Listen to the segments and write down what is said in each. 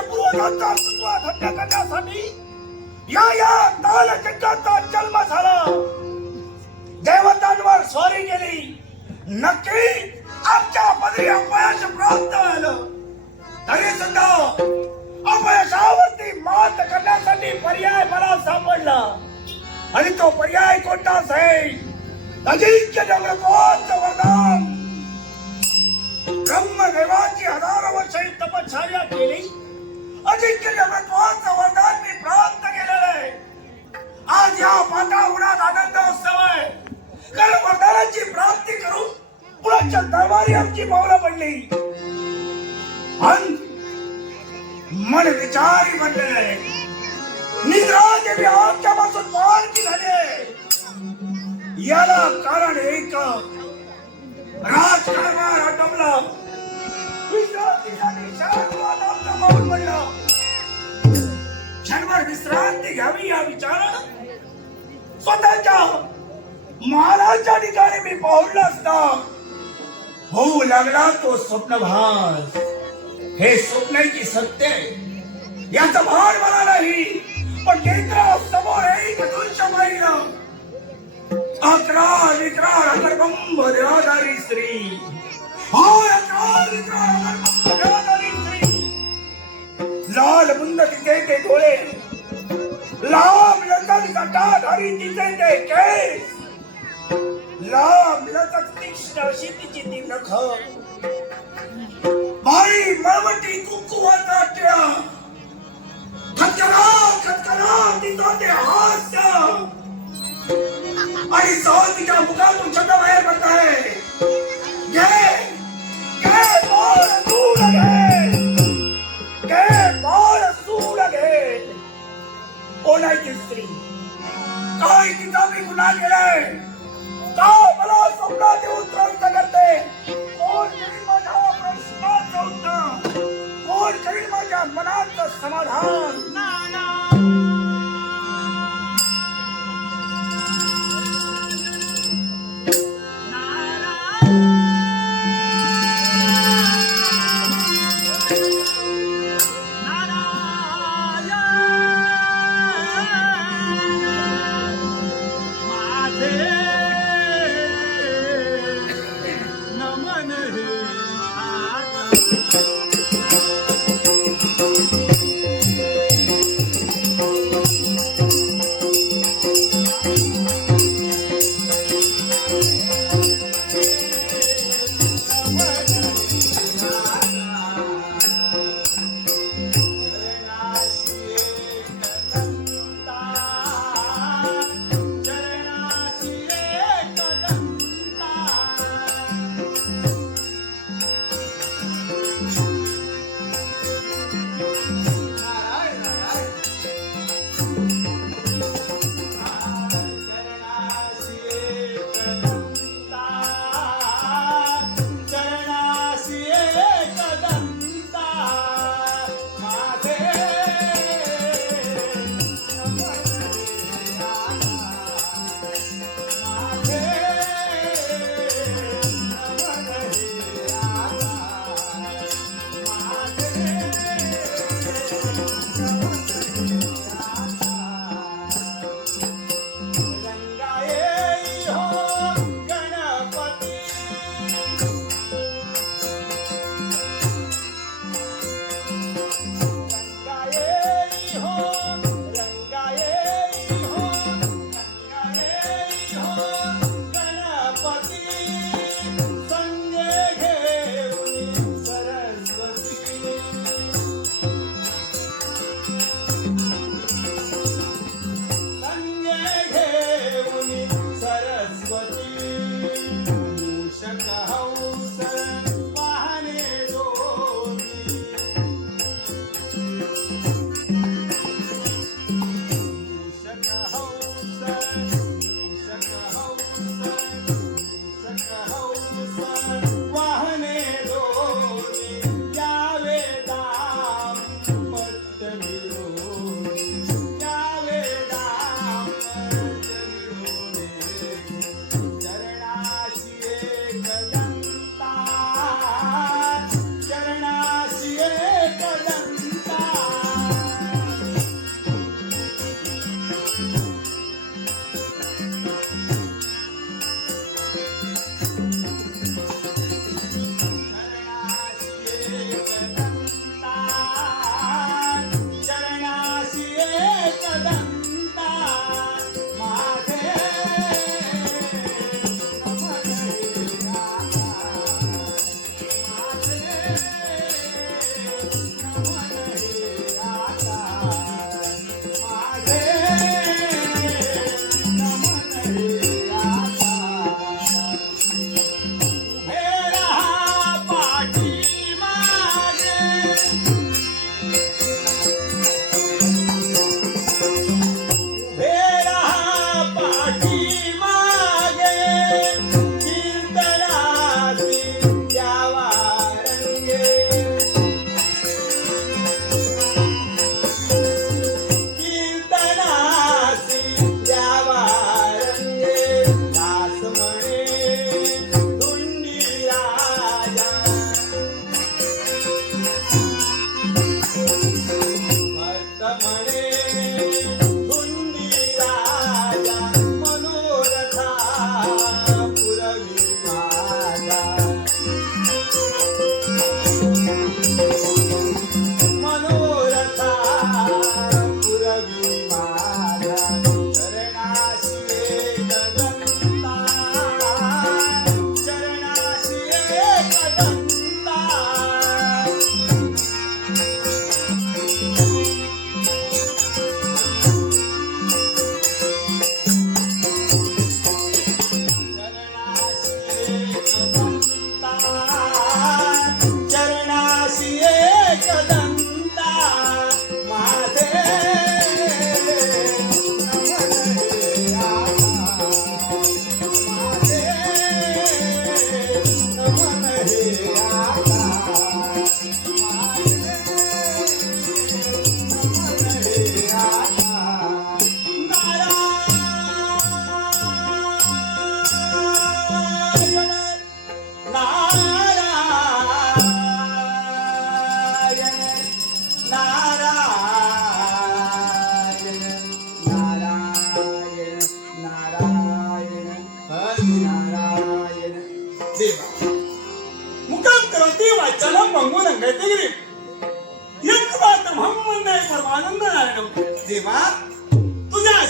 पूर्वजांचा करण्यासाठी या या जन्म झाला. देवतांवर स्वारी नक्की आमच्या पदरी अपयश प्राप्त झालं. तरी सुद्धा अपयशावरती मात करण्यासाठी पर्याय मला सापडला. आणि तो पर्याय कोणताच आहे? अजिंक्य जगन्नाथ वरदान ब्रह्मदेवाची हजारो वर्ष तपश्चर्या केली. अजिंक्य जगन्नाथ वरदान मी प्राप्त केलेलं आहे आज या पाता उन्हात आनंद उत्सव आहे कारण वरदानाची प्राप्ती करून कुणाच्या दरबारी आमची पावलं पडली मन विचारी बनलेलं आहे निद्रा देवी आमच्या पासून मार्गी झाले याला कारण एक राजकारभार आटोपला विश्वास शाश्वत आमचं पाऊल क्षणभर विश्रांती घ्यावी या विचारानं स्वतःच्या महाराजच्या ठिकाणी मी पाहुडला असता होऊ लागला तो स्वप्नभास हे स्वप्नाची सत्य आहे याचा भान मला नाही पण नेत्रा समोर एक दृश्य पाहिलं अकरा विक्राळ अकरबंब देवाधारी स्त्री। हो अकरा विक्राळ अकरबंब देवाधारी स्त्री। लाल बुंद तिथे ते डोळे लांब लचक जटाधारी तिथे ते केस लांब लचक तीक्ष्ण अशी तिची ती नख बाई मळवटी कुंकुवाचा टिळा खतरा खतरा तिचा ते हास्य। आणि सहज तिच्या मुखातून शब्द बाहेर पडत आहे. घे घे बोल सूड घे कोण आहे ती स्त्री? काय तिचा मी गुन्हा केलाय? का मला स्वप्नात येऊन त्रस्त करते कोण करील माझ्या प्रश्नाचं उत्तर? कोण करील माझ्या मनाचं समाधान?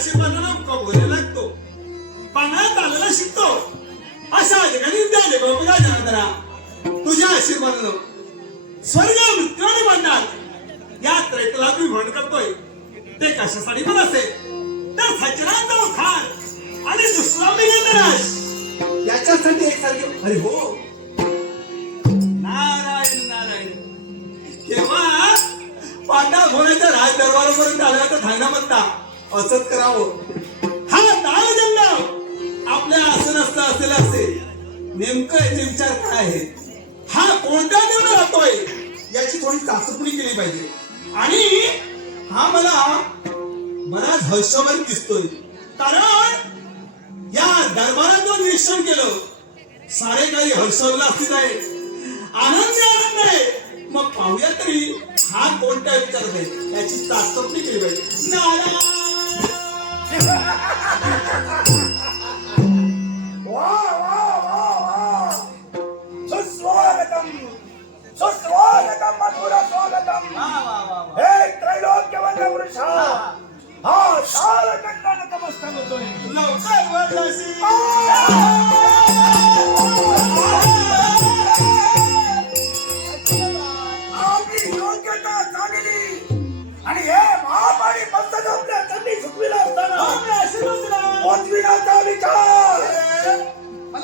आशीर्वादाला मुका बोलायला लागतो. पाण्यात आलेला शिकतो. अशा अधिकारी द्याले बाबा जनादरा तुझ्या आशीर्वादानं स्वर्ग मृत्यूने आणि या त्रैतला मी म्हण करतोय. ते कशासाठी पण असेल. तर सज्जनांचा उद्धार आणि दुसरा नाश याच्यासाठी एकसारखे अरे हो. नारायण नारायण. केव्हा? पांडा घोड्याच्या राज दरबारापर्यंत आला तर थांबा म्हणता. असंच करावं. हा दाळ जंगल आपल्या आसनस्थ असलेला असेल नेमकं याचे विचार काय आहे हा कोणत्या देऊन राहतोय? याची थोडी चाचपणी केली पाहिजे. आणि हा मला बराच हर्षवान दिसतोय. कारण या दरबाराचं निरीक्षण केलं. सारे काही हर्षोल्लासित आहे. आनंद आनंद आहे. मग पाहूया तरी हा कोणत्या विचार आहे? याची चाचपणी केली पाहिजे. 哈哈哈哈哈哈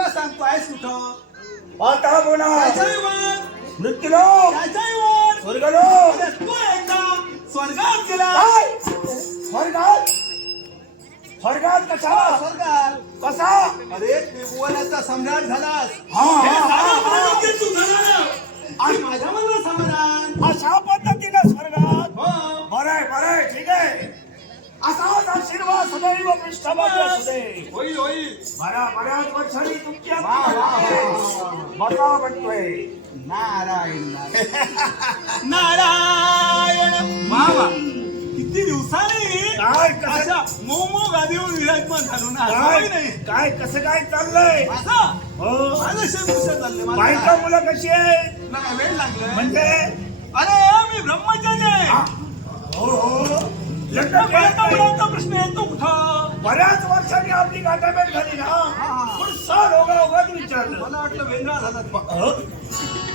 मला सांगतो आहेस कुठं? आता बोला. मृत्यूलोक. स्वर्गलोक. तू एकदा स्वर्गात गेला. स्वर्गात? स्वर्गात कसा? स्वर्गात. कसा? अरे त्रिभुवनाचा सम्राट झालास. तू झाला. आणि माझ्या मनाला समाधान अशा पद्धतीने स्वर्गात. हो. बरंय बरंय ठीक आहे. असाच आशीर्वाद सदैव पृष्ठभागी असू दे. होईल होईल बऱ्या बऱ्याच वर्षांनी तुमची वा, वा, वा, आमची बसा म्हणतोय. नारायण नारायण. मामा किती दिवसांनी काय कसं अशा मोमो गादीवर विराजमान झालो ना. असं काय नाही. काय कसं काय चाललंय? असं? हो. माझं शेत चालले बायका मुलं कशी आहेत? नाही वेळ लागलाय. म्हणजे? अरे मी ब्रह्मचारी आहे. हा, हो. मुलांचा प्रश्न येतो कुठं? बऱ्याच वर्षांनी आपली गाठाभेट झाली ना. हा. पण सर ओगा ओगाच विचारलं. मला वाटलं वेगळा झाला हो?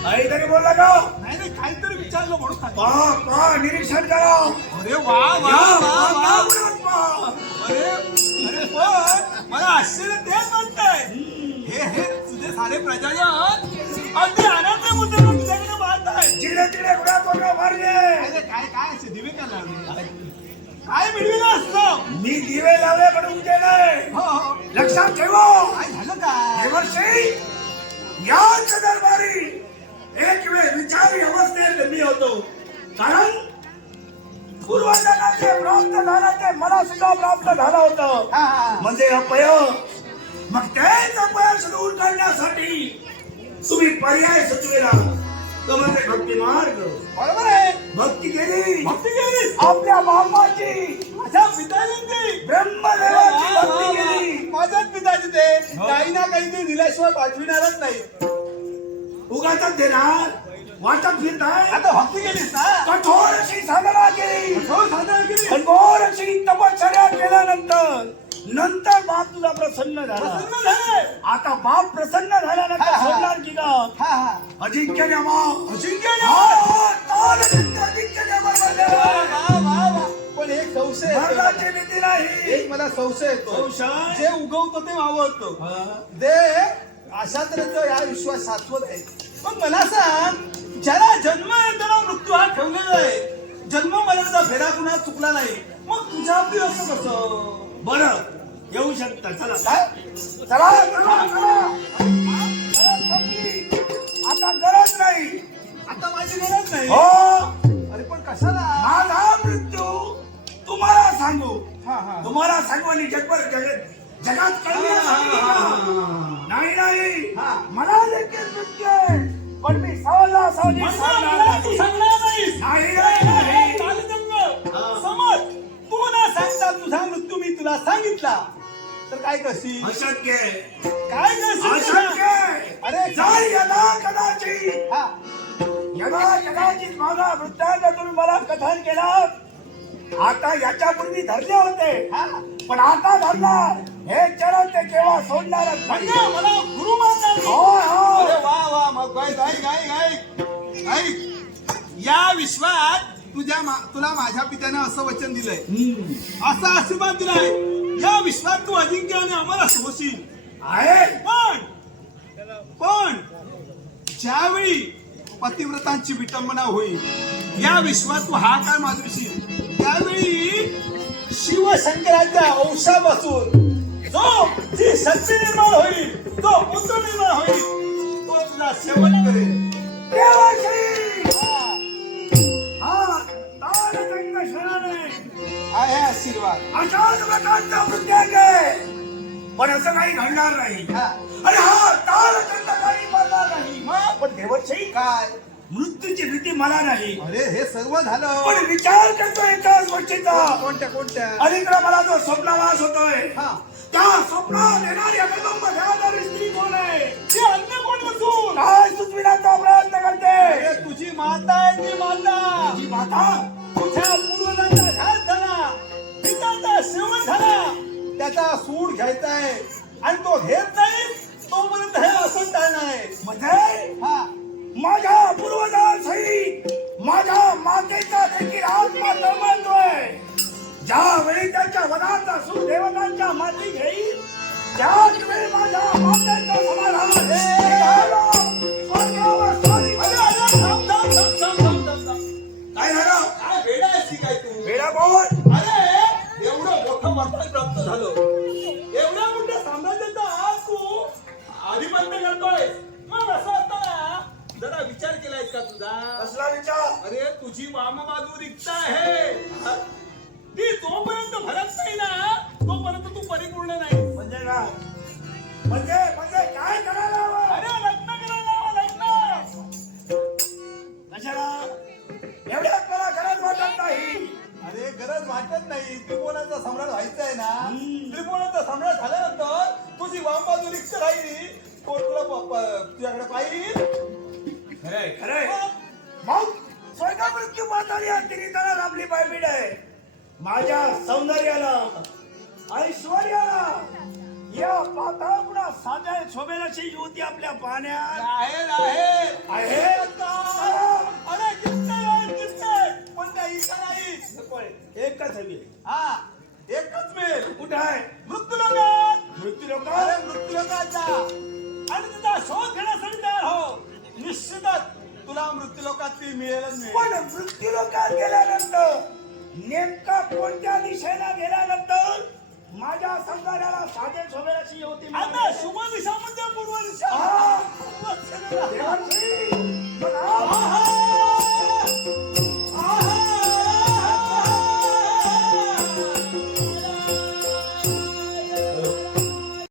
काहीतरी बोलला का? नाही नाही काहीतरी विचारलं म्हणून सांगितलं. पहा पहा निरीक्षण करा. अरे वा वा या, वा वा. वातावरण पहा. अरे अरे पण मला आश्चर्य तेच म्हणतंय. हे हे तुझे सारे प्रजाजन अगदी आनंद मुद्दे तुझ्याकडे पाहत आहे जिडे जिडे गुड्या तोंडा मारले. अरे काय काय असे दिवे का लावले काय मिळविलं असतं मी दिवे लावले पण उजेडे हो हो. लक्षात ठेवा. काय झालं काय देवर्षी याच दरबारी एक वेळ विचारी अवस्थेत मी होतो. कारण पूर्वजनाचे प्राप्त झालं ते मला सुद्धा प्राप्त झालं होतं. म्हणजे अपय मग तेच अपयश दूर करण्यासाठी तुम्ही पर्याय सुचवेला. तो म्हणजे भक्ती मार्ग. बरोबर आहे. भक्ती केली. भक्ती केलीस आपल्या बापाची माझ्या पिताजींची. ब्रह्मदेवाची भक्ती केली. माझ्याच पिताजी ते. काही ना काही ते दिल्याशिवाय पाठविणारच नाही. उगाच देणार. वाटत फिरताय. आता भक्ती केलीस ना? कठोर अशी साधना केली. हो साधना केली कठोर अशी तपश्चर्या केल्यानंतर नंतर बाप तुझा प्रसन्न झाला. प्रसन्न झाले. आता बाप प्रसन्न झाल्यानंतर. सोडणार की का हा हा. अजिंक्य नमा अजिंक्य अजिंक्य वा. वा, वा. पण एक संशय येतो. भीती नाही. एक मला संशय येतो संशय? जे उगवतो ते मावळतो ते अशा तऱ्हेचं या विश्वास शाश्वत आहे. पण मला सांग ज्याला जन्म येताना मृत्यू हा ठेवलेला आहे जन्म मरणाचा फेरा कुणा चुकला नाही मग तुझ्या आपली असं कसं? बर येऊ शकता चला. काय? चला चला चला. गरज संपली. आता गरज नाही. आता माझी गरज नाही. हो. अरे पण कशाला? माझा मृत्यू तुम्हाला सांगू. हा हा. तुम्हाला सांगू आणि जगभर जगत का? नाही नाही. हा. मला देखील मृत्यू आहे. पण मी सहजा सहजी मला- सांगणार मला तू नाही. सांगणार नाहीस. नाही, तर काय करशील? अशक्य आहे. काय करशील अशक्य आहे. अरे जर यदा कदाचित. हा. यदा कदाचित माझा वृत्तांत तुम्ही मला कथन केला आता याच्यापूर्वी धरले होते. हा. पण आता धरणार हे चरण ते केव्हा नाही. म्हणजे मला गुरु मानणार होय. वा वा मग ऐक या विश्वात तुझ्या मा- तुला माझ्या पित्याने असं वचन दिलंय. असा आशीर्वाद दिलाय. या विश्वात तू अजिंक्य आणि आम्हाला होशील आहे. पण पण ज्यावेळी पतिव्रतांची विटंबना होईल या विश्वात तू हा काय माजविशील त्यावेळी शिवशंकराच्या वंशापासून जो जी शक्ती निर्माण होईल जो पुत्र निर्माण होईल तो तुझा शेवट करेल. देवाश्री हा, हा तारतंग शरणे आहे आशीर्वाद. अशाच प्रकारचा उद्योग आहे पण असं काही घडणार नाही. हा. आणि हा काही मरणार नाही. मग? पण देवश्री काय? मृत्यूची भीती मला नाही. अरे हे सर्व झालं. पण विचार करतो एकाच गोष्टीचा. कोणत्या कोणत्या? अलीकडे मला जो स्वप्नवास होतोय हा. त्या स्वप्नात येणारी अकदंब घरादारी स्त्री कोण आहे? ते अन्य कोण नसून काय सुचविण्याचा प्रयत्न करते? अरे तुझी माता आहे ती माता. तुझी माता? तुझ्या पूर्वजांचा घात झाला पिताचा शेवट झाला. त्याचा सूड घ्यायचा आहे आणि तो घेत नाही तोपर्यंत हे असं आहे. म्हणजे? हा. माझ्या पूर्वजांसहित माझ्या मातेचा देखील आत्मा तळमळतोय ज्यावेळी त्याच्या वनाचा सूर देवतांच्या माती घेईल त्याच वेळी माझ्या मातेचा समाधान. स्वर्गावर स्वारी बोल. अरे एवढं मोठं वरदान प्राप्त झालं. एवढ्या मोठ्या साम्राज्याचा आज तू अधिपत्य करतोय. मग असं असताना जरा विचार केलायस का तुझा? कसला विचार? अरे तुझी वाम बाजू रिक्त आहे. ती जोपर्यंत भरत नाही ना. तोपर्यंत तू परिपूर्ण नाही. म्हणजे काय म्हणजे म्हणजे काय करायला हवं? अरे लग्न करायला हवं, लग्न कशाला? एवढ्यात मला गरज वाटत नाही. अरे गरज वाटत नाही. त्रिकोणाचा सम्राट व्हायचं आहे ना. त्रिकोणाचा सम्राट झाल्यानंतर तुझी वाम बाजू रिक्त राहिली. प- तुझ्याकडे पाहिजे खरंय खरंय. मग? स्वर्ग मृत्यू पाहताना या तिन्ही तरा आपली पायपीड आहे. माझ्या सौंदर्याला ऐश्वर्याला या पाताळपुडा साध्या शोभेलाची युवती आपल्या पाण्यात आहे आहे. आहे. नाही एकच हवी हा एकच मिळेल. कुठं आहे? मृत्यू लोकात मृत्यू लोक अरे मृत्यू लोकांचा आणि तिचा शोध घेण्यासाठी तयार हो. निश्चितच तुला मृत्यू लोकात ती मिळेलच मिळेल. पण मृत्यू लोकात गेल्यानंतर नेमका कोणत्या दिशेला गेल्यानंतर माझ्या सौंदर्याला साधे शोभेलाची युवती आता शुभ दिशा म्हणजे पूर्व दिशा. हा. देवांशी,